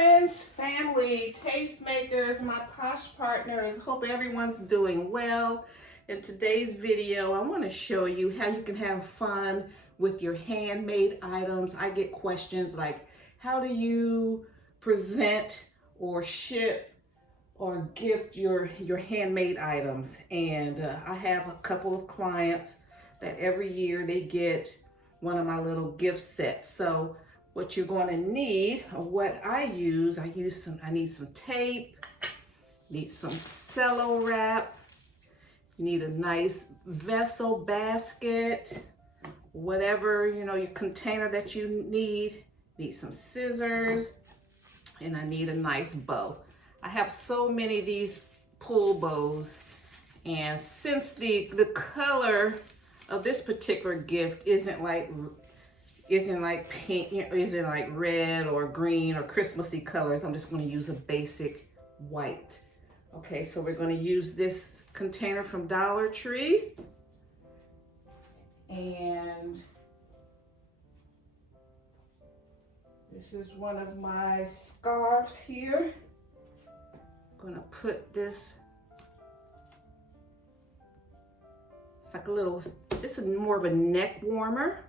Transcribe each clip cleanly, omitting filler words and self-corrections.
friends, family, tastemakers, my posh partners. Hope everyone's doing well. In today's video, I want to show you how you can have fun with your handmade items. I get questions like, how do you present or ship or gift your handmade items? And I have a couple of clients that every year they get one of my little gift sets. So what you're going to need, or what I need some tape, need some cello wrap, need a nice vessel basket, whatever, your container that you need some scissors, and I need a nice bow. I have so many of these pull bows, and since the color of this particular gift isn't like pink, isn't like red or green or Christmassy colors, I'm just going to use a basic white. Okay, so we're going to use this container from Dollar Tree, and this is one of my scarves here. I'm going to put this, it's like a little, it's more of a neck warmer.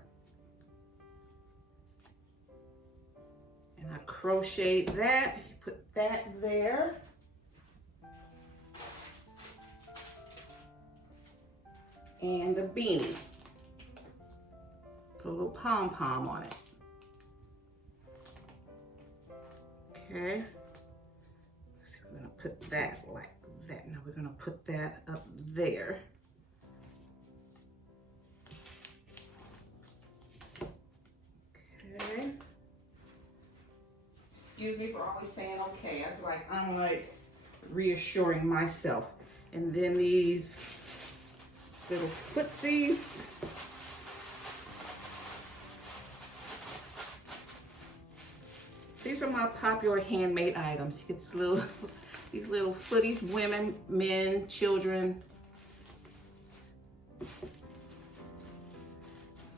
And I crochet that, put that there. And a beanie. Put a little pom-pom on it. Okay. So we're gonna put that like that. Now we're gonna put that up there. Okay. Excuse me for always saying okay. I'm like reassuring myself. And then these little footsies. These are my popular handmade items. You get these little footies, women, men, children.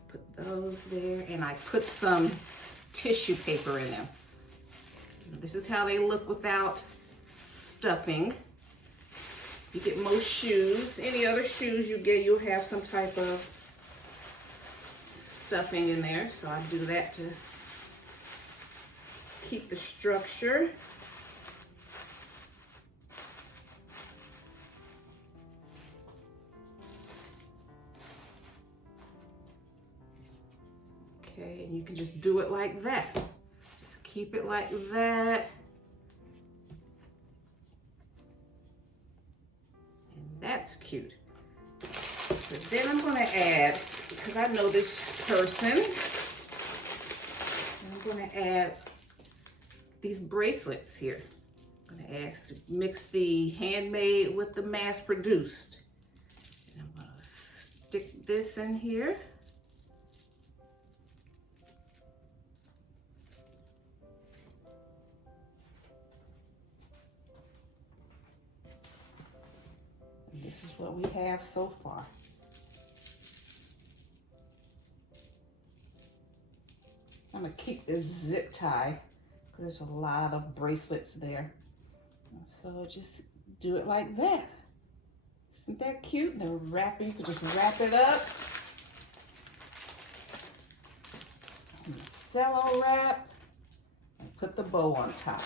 Put those there, and I put some tissue paper in them. This is how they look without stuffing. You get most shoes, any other shoes you get, you'll have some type of stuffing in there. So I do that to keep the structure. Okay, and you can just do it like that. Just keep it like that. That's cute. But then I'm going to add, because I know this person, I'm going to add these bracelets here. I'm going to mix the handmade with the mass produced. And I'm going to stick this in here. This is what we have so far. I'm going to keep this zip tie because there's a lot of bracelets there. So just do it like that. Isn't that cute? They're wrapping, you can just wrap it up. And cello wrap and put the bow on top.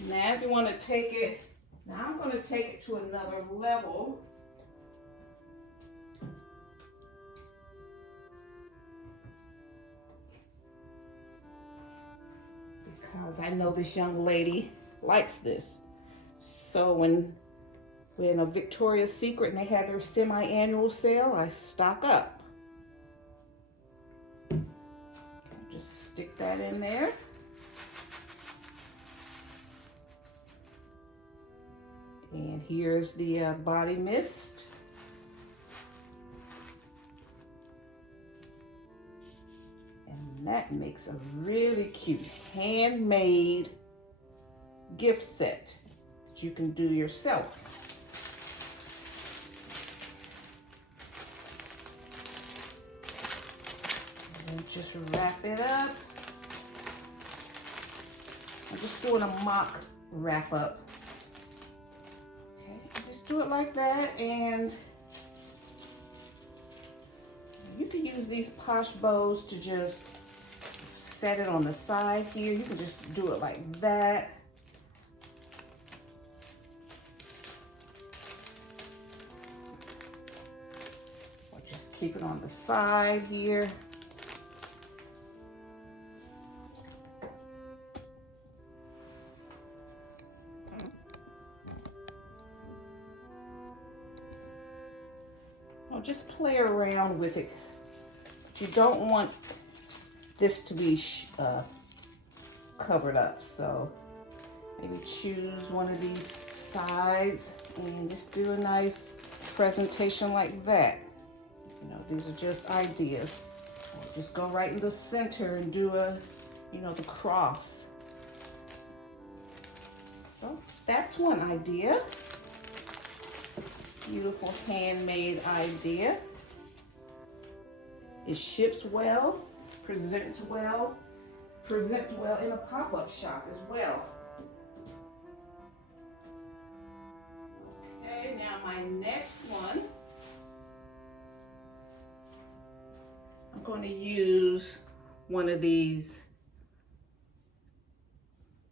Now if you want to take it, now I'm going to take it to another level. Because I know this young lady likes this. So when we're in a Victoria's Secret and they had their semi-annual sale, I stock up. Just stick that in there. And here's the body mist. And that makes a really cute handmade gift set that you can do yourself. And just wrap it up. I'm just doing a mock wrap up. Okay, just do it like that, and you can use these posh bows to just set it on the side here. You can just do it like that. Or just keep it on the side here. I'll just play around with it. But you don't want this to be covered up, so maybe choose one of these sides and just do a nice presentation like that. You know, these are just ideas. Or just go right in the center and do a, you know, the cross. So that's one idea. Beautiful handmade idea. It ships well, presents well in a pop-up shop as well. Okay, now my next one, I'm going to use one of these,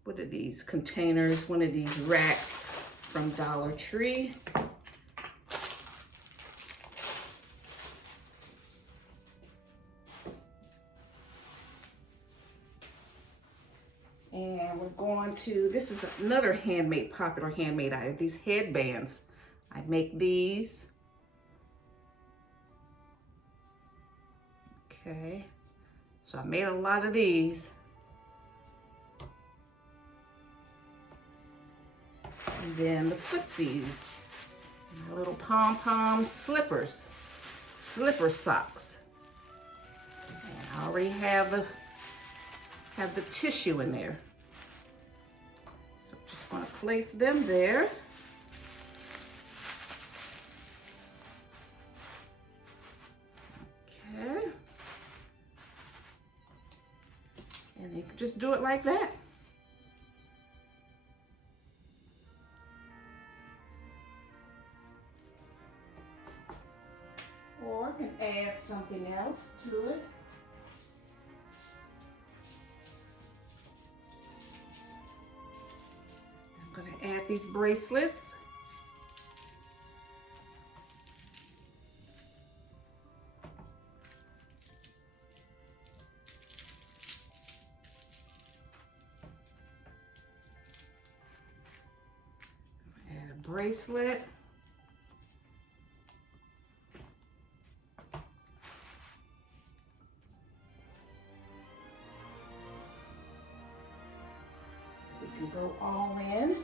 what are these containers, one of these racks from Dollar Tree. And we're going to, this is another popular handmade item, these headbands. I make these. Okay, so I made a lot of these. And then the footsies, my little pom-pom slippers, slipper socks. And I already have the tissue in there. So I'm just going to place them there. Okay. And you can just do it like that. Or I can add something else to it. I'm going to add these bracelets. Add a bracelet. Go all in,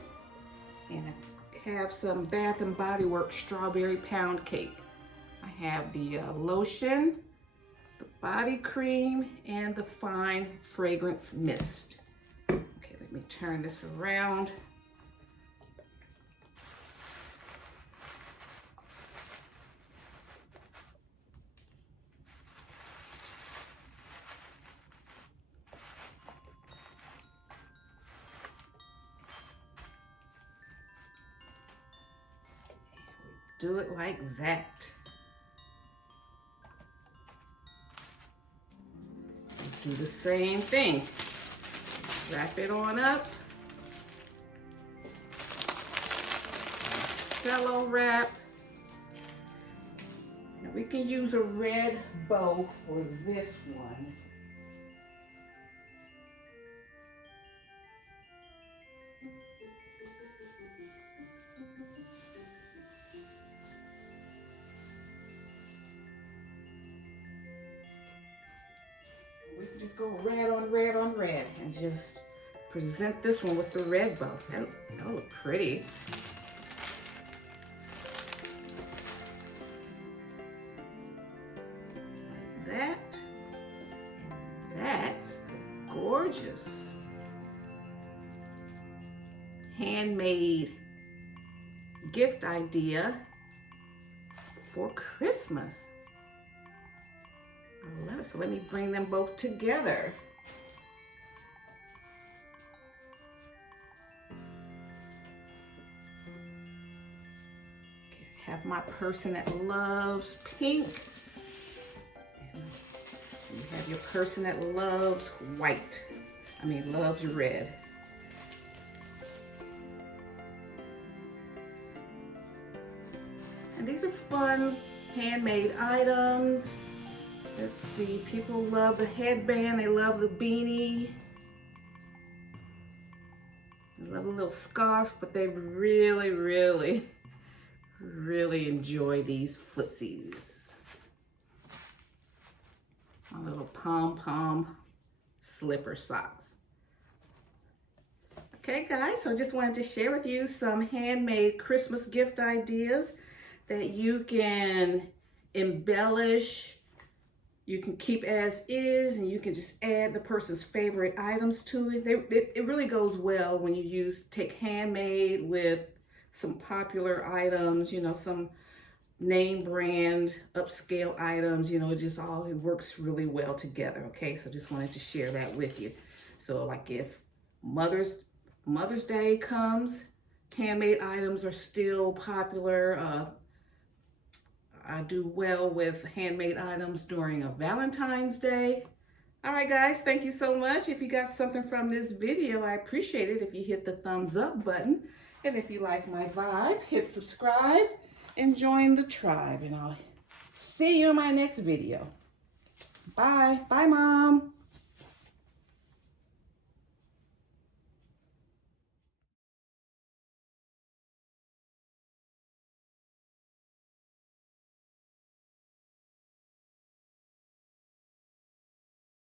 and I have some Bath and Body Works strawberry pound cake. I have the lotion, the body cream, and the fine fragrance mist. Okay, let me turn this around. Do it like that. Do the same thing. Wrap it on up. Cello wrap. Now we can use a red bow for this one. Just go red on red on red and just present this one with the red bow. That'll look pretty. Like that. And that's gorgeous. Handmade gift idea for Christmas. I love it. So let me bring them both together. have my person that loves pink. And you have your person that loves white. Loves red. And these are fun handmade items. Let's see, people love the headband, they love the beanie. They love a little scarf, but they really, really, really enjoy these footsies. My little pom-pom slipper socks. Okay guys, so I just wanted to share with you some handmade Christmas gift ideas that you can embellish, you can keep as is, and you can just add the person's favorite items to it. It really goes well when you take handmade with some popular items, you know, some name brand upscale items, you know, it works really well together. Okay, so just wanted to share that with you. So like if Mother's Day comes, handmade items are still popular. I do well with handmade items during a Valentine's Day. All right guys, thank you so much. If you got something from this video, I appreciate it if you hit the thumbs up button. And if you like my vibe, hit subscribe and join the tribe. And I'll see you in my next video. Bye. Bye, Mom.